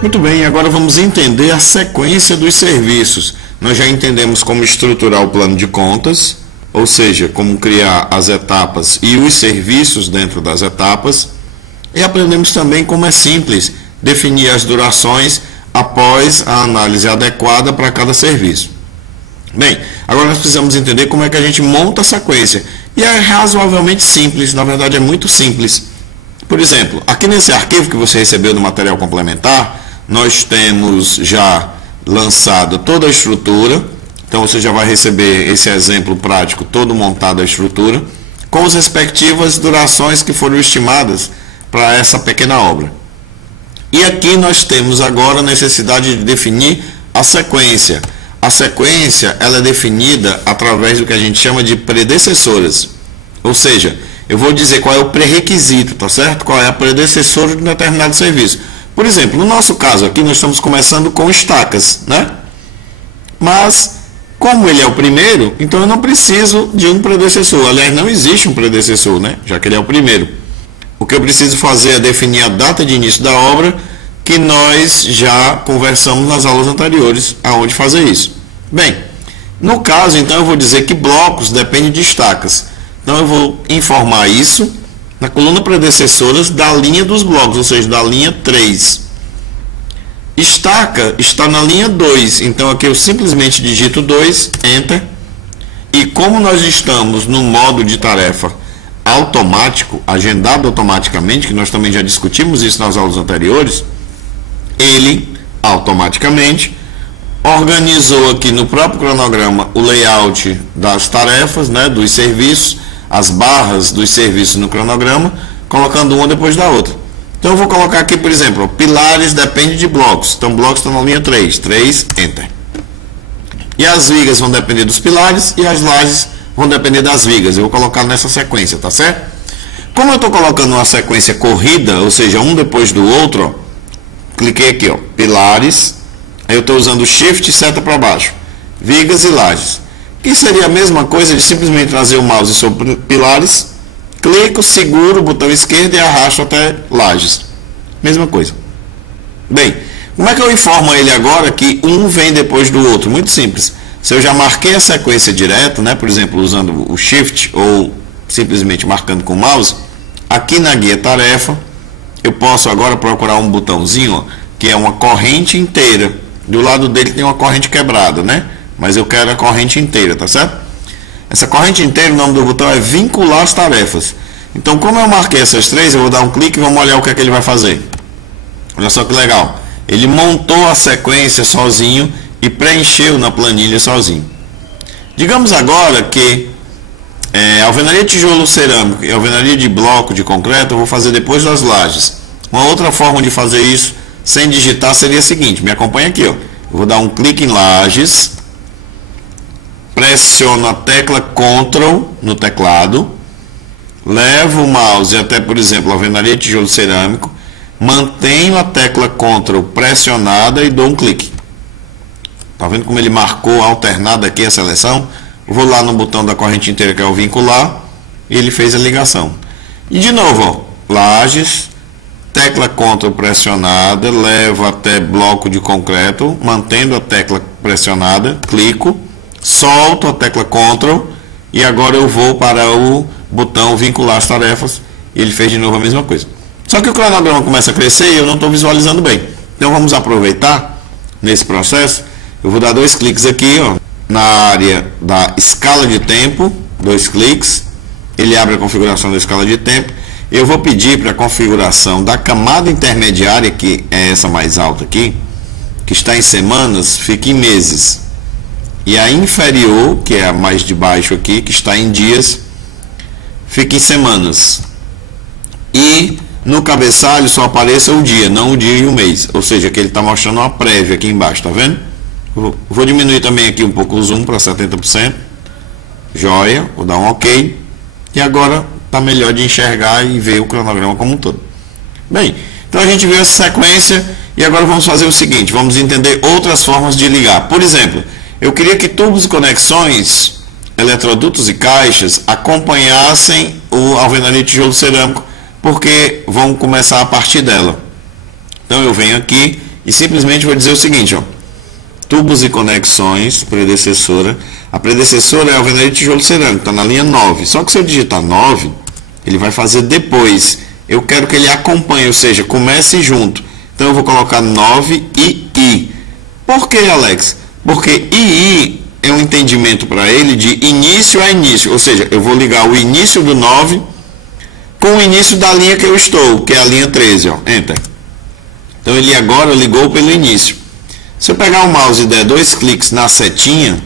Muito bem, agora vamos entender a sequência dos serviços. Nós já entendemos como estruturar o plano de contas, ou seja, como criar as etapas e os serviços dentro das etapas. E aprendemos também como é simples definir as durações após a análise adequada para cada serviço. Bem, agora nós precisamos entender como é que a gente monta a sequência. E é razoavelmente simples, na verdade é muito simples. Por exemplo, aqui nesse arquivo que você recebeu no material complementar, nós temos já lançado toda a estrutura. Então você já vai receber esse exemplo prático todo montado a estrutura, com as respectivas durações que foram estimadas para essa pequena obra. E aqui nós temos agora a necessidade de definir a sequência. A sequência ela é definida através do que a gente chama de predecessoras. Ou seja, eu vou dizer qual é o pré-requisito, tá certo? Qual é a predecessora de um determinado serviço. Por exemplo, no nosso caso aqui nós estamos começando com estacas, né? Mas, como ele é o primeiro, então eu não preciso de um predecessor. Aliás, não existe um predecessor, né? Já que ele é o primeiro. O que eu preciso fazer é definir a data de início da obra, que nós já conversamos nas aulas anteriores, aonde fazer isso. Bem, no caso, então, eu vou dizer que blocos dependem de estacas. Então, eu vou informar isso na coluna predecessoras da linha dos blocos, ou seja, da linha 3. Estaca está na linha 2, então aqui eu simplesmente digito 2, Enter. E como nós estamos no modo de tarefa automático, agendado automaticamente, que nós também já discutimos isso nas aulas anteriores, ele automaticamente organizou aqui no próprio cronograma o layout das tarefas, né, dos serviços, as barras dos serviços no cronograma, colocando uma depois da outra. Então eu vou colocar aqui, por exemplo, pilares depende de blocos. Então blocos estão na linha 3, Enter. E as vigas vão depender dos pilares e as lajes vão depender das vigas. Eu vou colocar nessa sequência, tá certo? Como eu estou colocando uma sequência corrida, ou seja, um depois do outro, ó, cliquei aqui, ó, pilares, aí eu estou usando Shift e seta para baixo, vigas e lajes. Que seria a mesma coisa de simplesmente trazer o mouse sobre pilares, clico, seguro o botão esquerdo e arrasto até lajes. Mesma coisa. Bem, como é que eu informo ele agora que um vem depois do outro? Muito simples. Se eu já marquei a sequência direto, né, por exemplo, usando o Shift ou simplesmente marcando com o mouse, aqui na guia tarefa, eu posso agora procurar um botãozinho, ó, que é uma corrente inteira. Do lado dele tem uma corrente quebrada, né? Mas eu quero a corrente inteira, tá certo? Essa corrente inteira, o nome do botão é vincular as tarefas. Então, como eu marquei essas três, eu vou dar um clique e vamos olhar o que é que ele vai fazer. Olha só que legal. Ele montou a sequência sozinho e preencheu na planilha sozinho. Digamos agora que alvenaria de tijolo cerâmico e alvenaria de bloco de concreto eu vou fazer depois das lajes. Uma outra forma de fazer isso sem digitar seria a seguinte, me acompanha aqui, ó. Eu vou dar um clique em lajes, pressiono a tecla Ctrl no teclado, levo o mouse até, por exemplo, a alvenaria de tijolo cerâmico, mantenho a tecla Ctrl pressionada e dou um clique. Tá vendo como ele marcou alternada aqui a seleção? Eu vou lá no botão da corrente inteira que é o vincular e ele fez a ligação. E de novo, ó, lajes, tecla Ctrl pressionada, levo até bloco de concreto, mantendo a tecla pressionada, clico, solto a tecla Ctrl e agora eu vou para o botão vincular as tarefas e ele fez de novo a mesma coisa. Só que o cronograma começa a crescer e eu não estou visualizando bem. Então vamos aproveitar nesse processo. Eu vou dar dois cliques aqui, ó, na área da escala de tempo, dois cliques, ele abre a configuração da escala de tempo. Eu vou pedir para a configuração da camada intermediária, que é essa mais alta aqui, que está em semanas, fique em meses. E a inferior, que é a mais de baixo aqui, que está em dias, fique em semanas. E no cabeçalho só apareça o dia, não o dia e o mês. Ou seja, que ele está mostrando uma prévia aqui embaixo, tá vendo? Vou diminuir também aqui um pouco o zoom para 70%. Joia, vou dar um OK. E agora está melhor de enxergar e ver o cronograma como um todo. Bem, então a gente viu essa sequência e agora vamos fazer o seguinte, vamos entender outras formas de ligar. Por exemplo, eu queria que tubos e conexões, eletrodutos e caixas acompanhassem a alvenaria de tijolo cerâmico, porque vão começar a partir dela. Então eu venho aqui e simplesmente vou dizer o seguinte, ó, tubos e conexões, predecessora. A predecessora é a alvenaria de tijolo cerâmico, está na linha 9. Só que se eu digitar 9, ele vai fazer depois. Eu quero que ele acompanhe, ou seja, comece junto. Então eu vou colocar 9 e I. Por que, Alex? Porque II é um entendimento para ele de início a início. Ou seja, eu vou ligar o início do 9 com o início da linha que eu estou, que é a linha 13. Ó. Enter. Então ele agora ligou pelo início. Se eu pegar o mouse e der 2 cliques na setinha,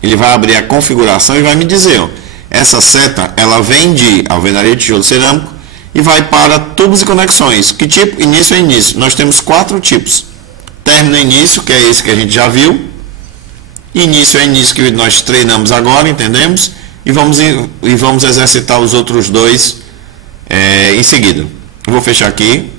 ele vai abrir a configuração e vai me dizer, ó, essa seta ela vem de alvenaria de tijolo cerâmico e vai para tubos e conexões. Que tipo? Início a início. Nós temos 4 tipos. Término e início, que é esse que a gente já viu. Início é início que nós treinamos agora, entendemos? E vamos exercitar os outros dois em seguida. Eu vou fechar aqui.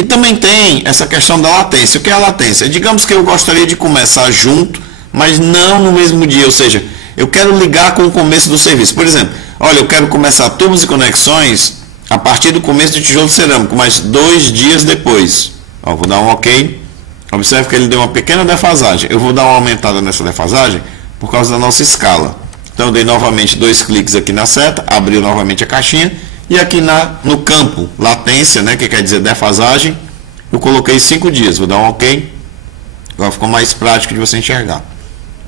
E também tem essa questão da latência. O que é a latência? Digamos que eu gostaria de começar junto, mas não no mesmo dia. Ou seja, eu quero ligar com o começo do serviço. Por exemplo, olha, eu quero começar tubos e conexões a partir do começo de tijolo cerâmico, mas 2 dias depois. Ó, vou dar um OK. Observe que ele deu uma pequena defasagem. Eu vou dar uma aumentada nessa defasagem por causa da nossa escala. Então eu dei novamente 2 cliques aqui na seta, abriu novamente a caixinha. E aqui no campo latência, né, que quer dizer defasagem, eu coloquei 5 dias. Vou dar um OK. Agora ficou mais prático de você enxergar.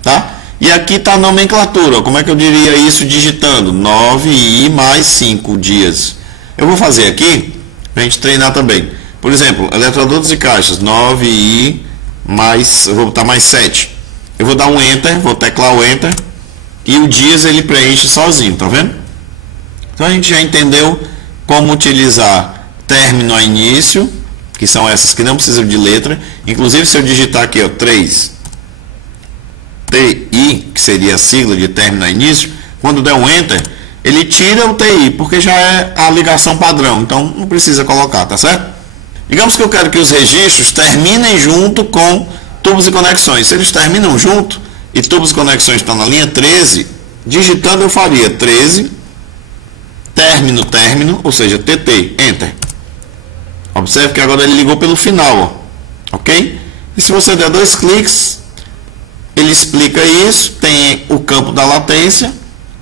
Tá? E aqui está a nomenclatura. Ó, como é que eu diria isso digitando? 9i mais 5 dias. Eu vou fazer aqui para a gente treinar também. Por exemplo, eletrodutos e caixas. 9i mais, eu vou botar mais 7. Eu vou dar um Enter, vou teclar o Enter. E o dias ele preenche sozinho, tá vendo? Então a gente já entendeu como utilizar término a início, que são essas que não precisam de letra. Inclusive se eu digitar aqui, ó, 3, TI, que seria a sigla de término a início, quando der um Enter, ele tira o TI, porque já é a ligação padrão, então não precisa colocar, tá certo? Digamos que eu quero que os registros terminem junto com tubos e conexões. Se eles terminam junto, e tubos e conexões estão na linha 13, digitando eu faria 13, término, ou seja, TT, Enter. Observe que agora ele ligou pelo final, ó, ok? E se você der 2 cliques, ele explica isso, tem o campo da latência,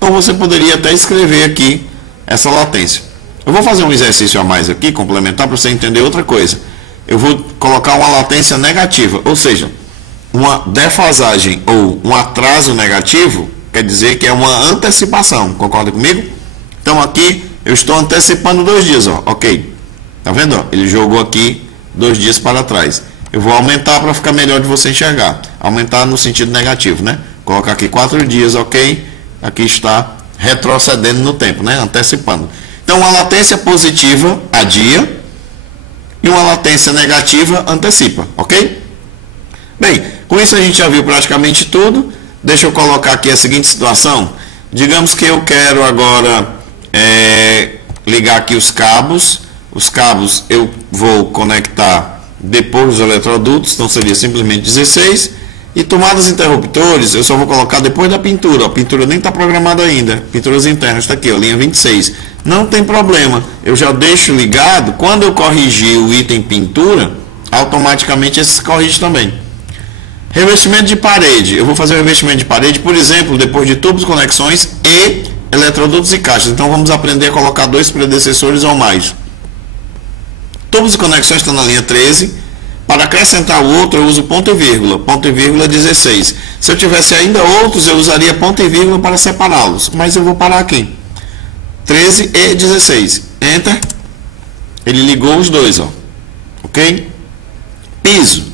ou você poderia até escrever aqui essa latência. Eu vou fazer um exercício a mais aqui, complementar, para você entender outra coisa. Eu vou colocar uma latência negativa, ou seja, uma defasagem ou um atraso negativo, quer dizer que é uma antecipação, concorda comigo? Então aqui eu estou antecipando 2 dias, ó, ok? Tá vendo? Ó? Ele jogou aqui 2 dias para trás. Eu vou aumentar para ficar melhor de você enxergar. Aumentar no sentido negativo, né? Colocar aqui 4 dias, ok? Aqui está retrocedendo no tempo, né? Antecipando. Então uma latência positiva adia e uma latência negativa antecipa, ok? Bem, com isso a gente já viu praticamente tudo. Deixa eu colocar aqui a seguinte situação. Digamos que eu quero agora ligar aqui os cabos. Os cabos eu vou conectar depois dos eletrodutos, então seria simplesmente 16. E tomadas interruptores eu só vou colocar depois da pintura. A pintura nem está programada ainda. Pinturas internas está aqui, ó, linha 26. Não tem problema, eu já deixo ligado. Quando eu corrigir o item pintura, automaticamente esse corrige também. Revestimento de parede. Eu vou fazer o revestimento de parede, por exemplo, depois de tubos, conexões e eletrodutos e caixas. Então vamos aprender a colocar 2 predecessores ou mais. Tubos e conexões estão na linha 13. Para acrescentar o outro eu uso ponto e vírgula 16. Se eu tivesse ainda outros eu usaria ponto e vírgula para separá-los, mas eu vou parar aqui. 13 e 16. Enter. Ele ligou os dois, ó. Ok? Piso.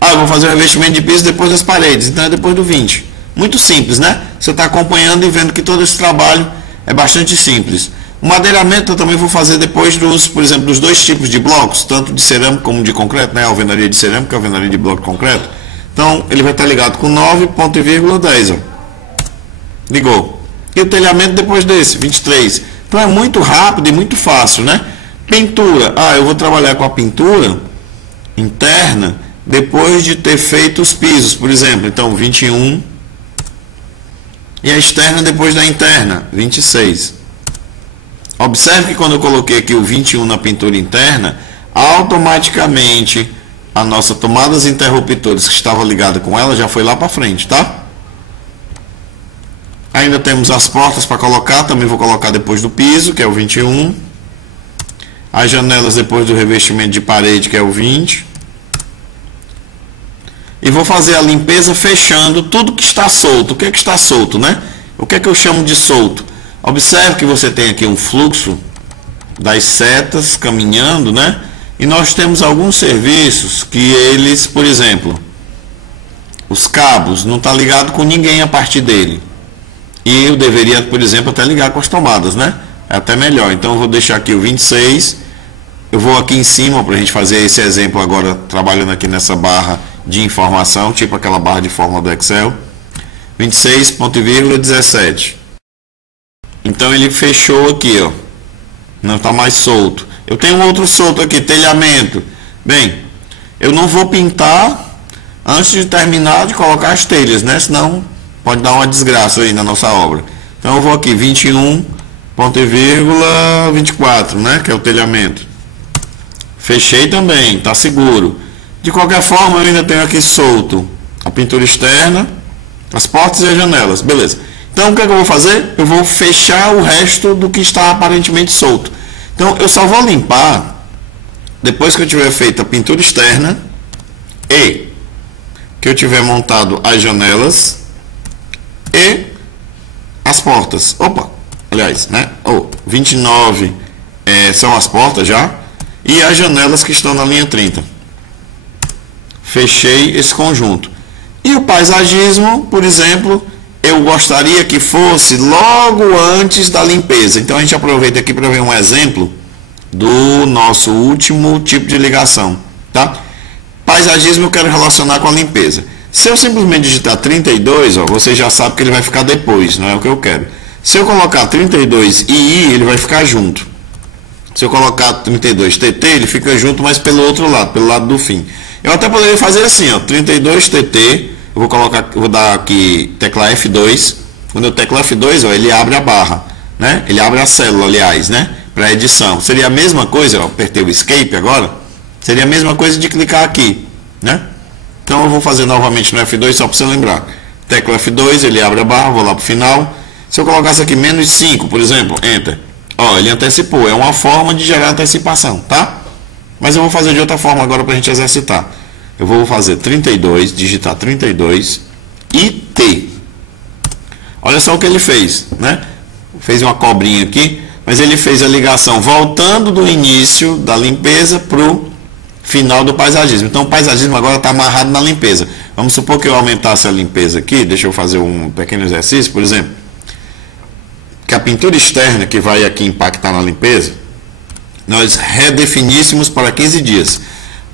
Eu vou fazer o revestimento de piso depois das paredes, então é depois do 20. Muito simples, né? Você está acompanhando e vendo que todo esse trabalho é bastante simples. O madeiramento eu também vou fazer depois por exemplo, dos 2 tipos de blocos, tanto de cerâmico como de concreto, né? Alvenaria de cerâmica e alvenaria de bloco de concreto. Então, ele vai estar ligado com 9, ponto e vírgula 10, ó. Ligou. E o telhamento depois desse, 23. Então é muito rápido e muito fácil, né? Pintura. Eu vou trabalhar com a pintura interna depois de ter feito os pisos, por exemplo. Então, 21. E a externa depois da interna, 26. Observe que quando eu coloquei aqui o 21 na pintura interna, automaticamente a nossa tomadas interruptores que estava ligada com ela já foi lá para frente, tá? Ainda temos as portas para colocar, também vou colocar depois do piso, que é o 21. As janelas depois do revestimento de parede, que é o 20. E vou fazer a limpeza fechando tudo que está solto. O que é que está solto, né? O que é que eu chamo de solto? Observe que você tem aqui um fluxo das setas caminhando, né? E nós temos alguns serviços que eles, por exemplo, os cabos não está ligado com ninguém a partir dele. E eu deveria, por exemplo, até ligar com as tomadas, né? É até melhor. Então eu vou deixar aqui o 26. Eu vou aqui em cima para a gente fazer esse exemplo agora, trabalhando aqui nessa barra de informação, tipo aquela barra de fórmula do Excel. 26, ponto e vírgula, 17. Então ele fechou aqui, ó. Não está mais solto. Eu tenho um outro solto aqui, telhamento. Bem, eu não vou pintar antes de terminar de colocar as telhas, né? Senão pode dar uma desgraça aí na nossa obra. Então eu vou aqui, 21, ponto e vírgula, 24, né? Que é o telhamento. Fechei também, tá seguro. De qualquer forma, eu ainda tenho aqui solto a pintura externa, as portas e as janelas. Beleza. Então o que é que eu vou fazer? Eu vou fechar o resto do que está aparentemente solto. Então eu só vou limpar depois que eu tiver feito a pintura externa e que eu tiver montado as janelas e as portas. Opa, aliás, né? 29 são as portas já. E as janelas que estão na linha 30. Fechei esse conjunto. E o paisagismo, por exemplo, eu gostaria que fosse logo antes da limpeza. Então a gente aproveita aqui para ver um exemplo do nosso último tipo de ligação, tá? Paisagismo eu quero relacionar com a limpeza. Se eu simplesmente digitar 32, ó, você já sabe que ele vai ficar depois, não é o que eu quero. Se eu colocar 32 e I, ele vai ficar junto. Se eu colocar 32 TT, ele fica junto, mas pelo outro lado, pelo lado do fim. Eu até poderia fazer assim, ó, 32 TT, eu vou dar aqui tecla F2. Quando eu tecla F2, ó, ele abre a barra, né? Ele abre a célula, aliás, né? Para edição. Seria a mesma coisa, ó, apertei o Escape agora, seria a mesma coisa de clicar aqui, né? Então eu vou fazer novamente no F2 só para você lembrar. Tecla F2, ele abre a barra, vou lá para o final. Se eu colocasse aqui menos 5, por exemplo, Enter. Ó, ele antecipou, é uma forma de gerar antecipação, tá? Mas eu vou fazer de outra forma agora para a gente exercitar. Eu vou fazer 32, digitar 32 e T. Olha só o que ele fez, né? Fez uma cobrinha aqui, mas ele fez a ligação voltando do início da limpeza para o final do paisagismo. Então o paisagismo agora está amarrado na limpeza. Vamos supor que eu aumentasse a limpeza aqui, deixa eu fazer um pequeno exercício, por exemplo. Que a pintura externa que vai aqui impactar na limpeza, nós redefiníssemos para 15 dias.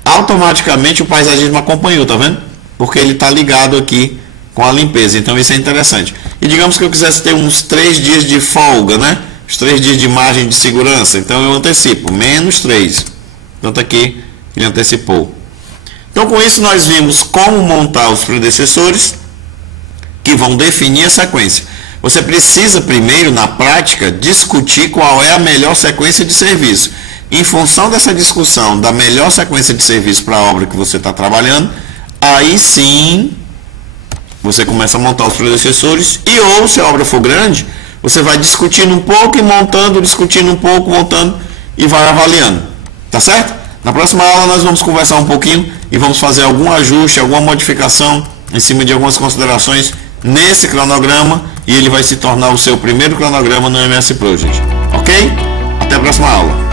Automaticamente o paisagismo acompanhou, tá vendo? Porque ele está ligado aqui com a limpeza, então isso é interessante. E digamos que eu quisesse ter uns 3 dias de folga, né? Os 3 dias de margem de segurança, então eu antecipo, menos 3. Tanto aqui ele antecipou. Então com isso nós vimos como montar os predecessores que vão definir a sequência. Você precisa primeiro, na prática, discutir qual é a melhor sequência de serviço. Em função dessa discussão da melhor sequência de serviço para a obra que você está trabalhando, aí sim você começa a montar os predecessores e ou, se a obra for grande, você vai discutindo um pouco e montando, discutindo um pouco, montando e vai avaliando. Tá certo? Na próxima aula nós vamos conversar um pouquinho e vamos fazer algum ajuste, alguma modificação em cima de algumas considerações nesse cronograma e ele vai se tornar o seu primeiro cronograma no MS Project. Ok? Até a próxima aula.